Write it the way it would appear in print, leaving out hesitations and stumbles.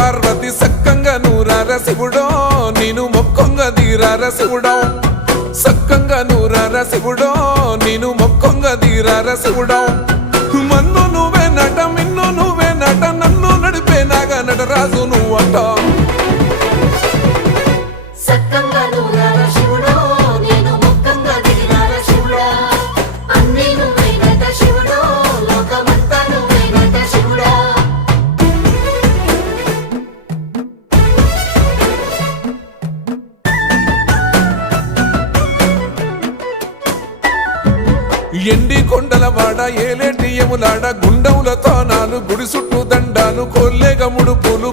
పార్వతి సక్కంగా నూరార శివుడో నేను మొక్కంగా తీరార శివుడో సక్కంగా నూరార శివుడో నేను మొక్కంగా తీరార శివుడో మన్ను నువ్వే నట మిన్ను నువ్వే నట నన్ను నడిపే నాగా నటరాజు నువ్వట ఎండి కొండల వాడ ఏలేటి యములాడ గుండములతో నాలు గుడి చుట్టూ దండాలు కొల్లేగముడు పూలు